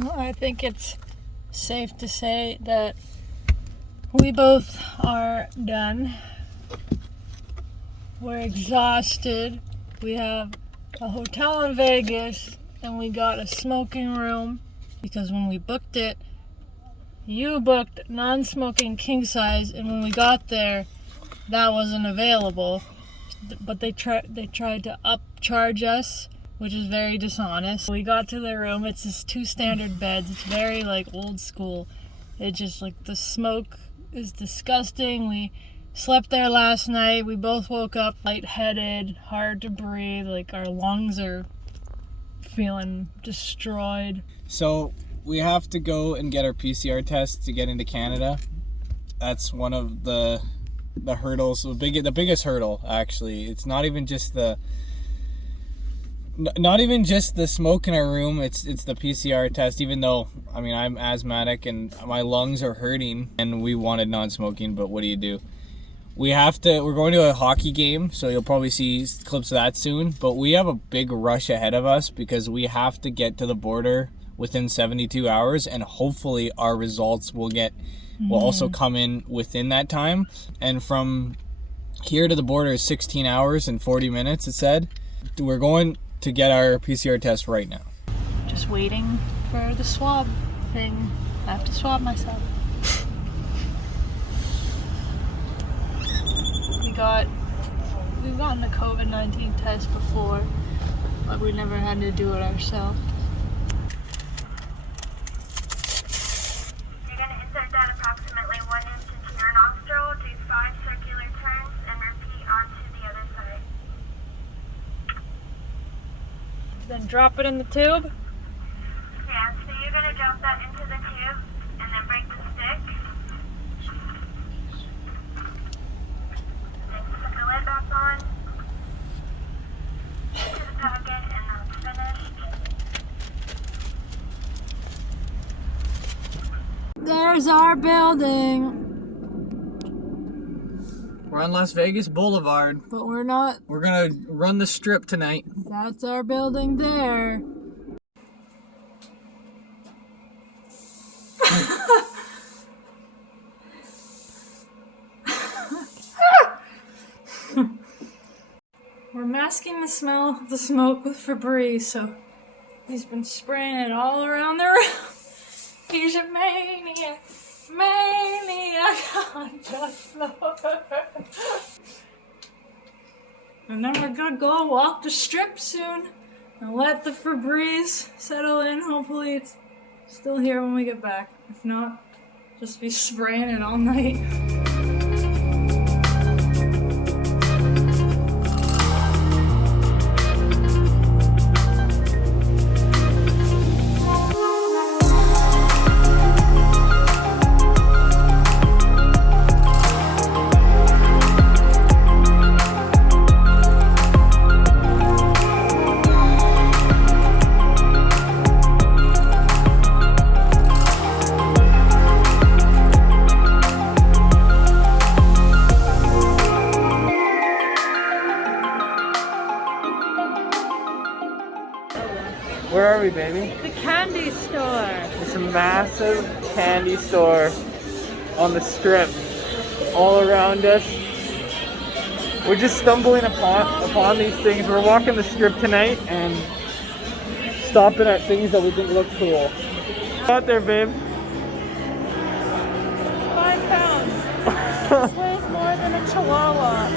Well, I think it's safe to say that we both are done. We're exhausted. We have a hotel in Vegas and we got a smoking room because when we booked it, you booked non-smoking king size, and when we got there, that wasn't available. But they tried to upcharge us, which is very dishonest. We got to the room. It's just 2 standard beds. It's very like old school. It just like the smoke is disgusting. We slept there last night. We both woke up lightheaded, hard to breathe. Like our lungs are feeling destroyed. So we have to go and get our PCR test to get into Canada. That's one of the hurdles. The biggest hurdle, actually. It's not even just the smoke in our room. It's the PCR test. Even though I'm asthmatic and my lungs are hurting, and we wanted non-smoking, but what do you do? We're going to a hockey game, so you'll probably see clips of that soon. But we have a big rush ahead of us because we have to get to the border within 72 hours, and hopefully our results will also come in within that time. And from here to the border is 16 hours and 40 minutes, it said. We're going to get our PCR test right now. Just waiting for the swab thing. I have to swab myself. We've gotten a COVID-19 test before, but we never had to do it ourselves. You're going to insert that approximately 1 inch into your nostril, do 5 circular turns, and repeat onto the other side. Then drop it in the tube. Yeah, so you're going to drop that into the tube and then break the stick. Then put the lid back on. To the packet, and that's finished. There's our building. We're on Las Vegas Boulevard. But we're not. We're gonna run the strip tonight. That's our building there. We're masking the smell of the smoke with Febreeze, so he's been spraying it all around the room. He's a maniac on the floor. And then we're gonna go walk the strip soon and let the Febreeze settle in. Hopefully it's still here when we get back. If not, just be spraying it all night. Where are we, baby? The candy store. It's a massive candy store on the strip all around us. We're just stumbling upon these things. We're walking the strip tonight and stopping at things that we think look cool. Out there, babe. 5 pounds. This weighs more than a chihuahua.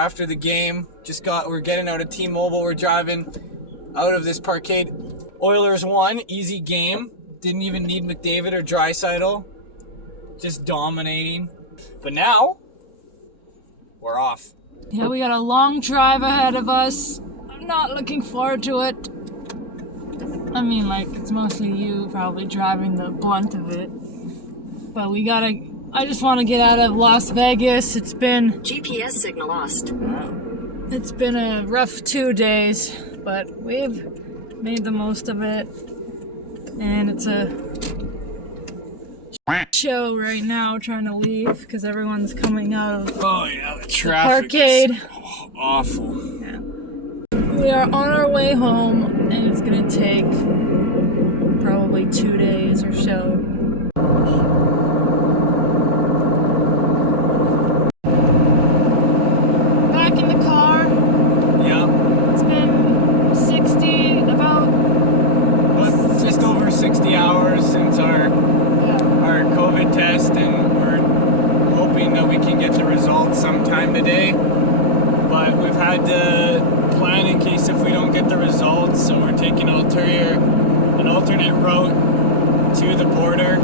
after the game. We're getting out of T-Mobile. We're driving out of this parkade. Oilers won, easy game. Didn't even need McDavid or Draisaitl. Just dominating. But now, we're off. Yeah, we got a long drive ahead of us. I'm not looking forward to it. I mean, like, it's mostly you probably driving the blunt of it. But I just want to get out of Las Vegas. It's been... GPS signal lost. It's been a rough 2 days, but we've made the most of it. And it's a show right now trying to leave because everyone's coming out of the traffic arcade. is awful. Yeah. We are on our way home, and it's gonna take probably 2 days or so. Back in the car. Yeah. It's been Just over 60 hours since our COVID test, and we're hoping that we can get the results sometime today. But we've had to plan in case if we don't get the results, so we're taking an alternate route to the border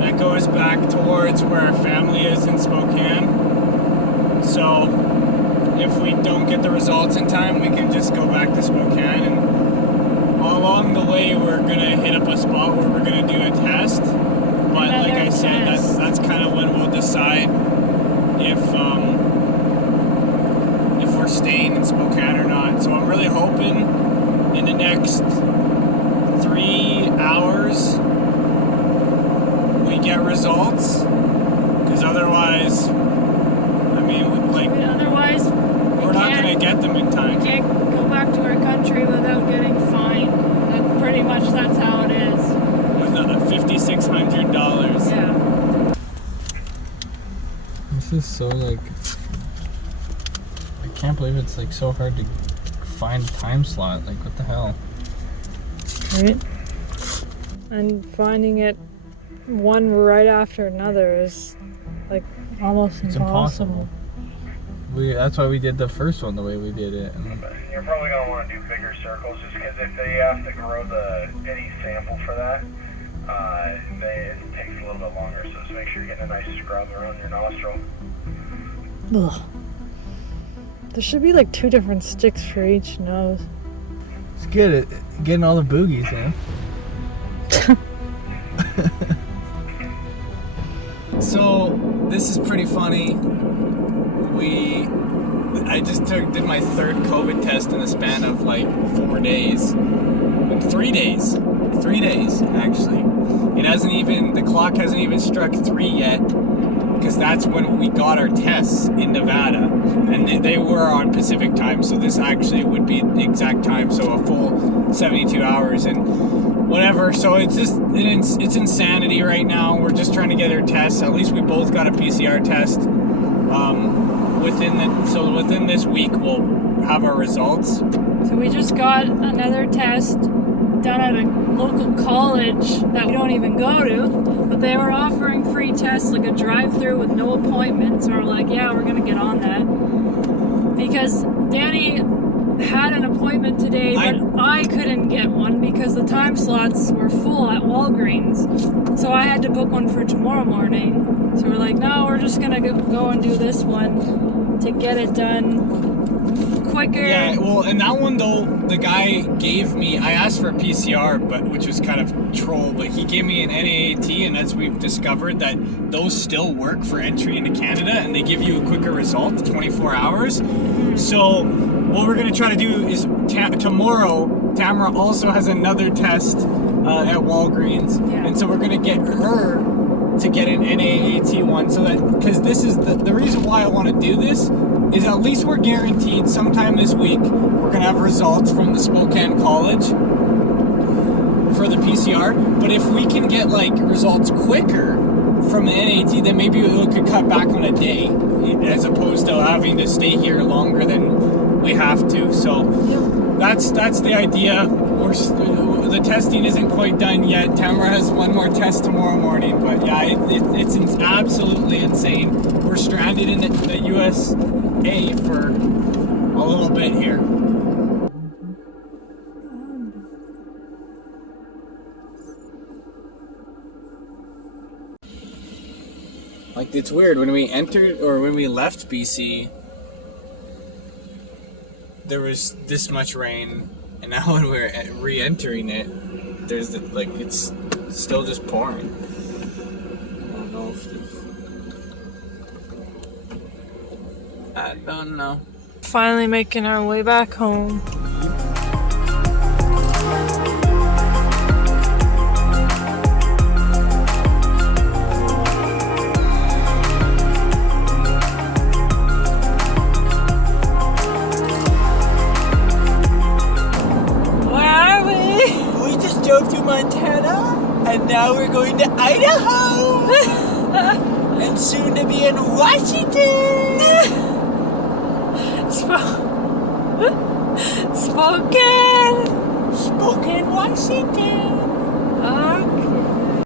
that goes back towards where our family is in Spokane. So if we don't get the results in time, we can just go back to Spokane, and along the way we're gonna hit up a spot where we're gonna do a test. But like I said, that's kind of when we'll decide if we're staying in Spokane or not. So I'm really hoping in the next 3 hours we get results, because otherwise, we're not gonna get them in time. We can't go back to our country without getting fined. That's how it is. With $5,600. Yeah. This is so I can't believe it's so hard to find a time slot. What the hell? Right? And finding it one right after another is almost impossible. That's why we did the first one the way we did it. You're probably going to want to do bigger circles, just because if they have to grow any sample for that, it takes a little bit longer. So just make sure you're getting a nice scrub around your nostril. Ugh. There should be 2 different sticks for each nose. It's good at getting all the boogies in. So this is pretty funny. I just did my third COVID test in the span of 4 days. 3 days. 3 days, actually. The clock hasn't even struck 3 yet, because that's when we got our tests in Nevada. And they were on Pacific time, so this actually would be the exact time, so a full 72 hours and whatever. So it's insanity right now. We're just trying to get our tests. At least we both got a PCR test. Within this week we'll have our results. So we just got another test done at a local college that we don't even go to, but they were offering free tests, a drive-through with no appointments. So we're yeah, we're gonna get on that, because Danny had an appointment today, but I couldn't get one because the time slots were full at Walgreens. So I had to book one for tomorrow morning. So we're no, we're just gonna go and do this one to get it done quicker. Yeah, well, and that one though, the guy gave me, I asked for a PCR, which was kind of troll, but he gave me an NAAT, and as we've discovered that those still work for entry into Canada, and they give you a quicker result, 24 hours. So what we're going to try to do is tomorrow, Tamara also has another test at Walgreens, and so we're going to get her to get an NAAT one, so that, because this is the reason why I want to do this is at least we're guaranteed sometime this week we're going to have results from the Spokane College for the PCR. But if we can get results quicker from the NAT, then maybe we could cut back on a day as opposed to having to stay here longer than we have to. So that's the idea. The testing isn't quite done yet. Tamara has one more test tomorrow morning, but yeah, it's absolutely insane. We're stranded in the U.S. A for a little bit here. Like, it's weird, when we entered, or when we left BC, there was this much rain, and now when we're re-entering it, there's like, it's still just pouring. I don't know if I don't know. Finally making our way back home. Drove to Montana, and now we're going to Idaho, and soon to be in Washington. Spokane, Washington.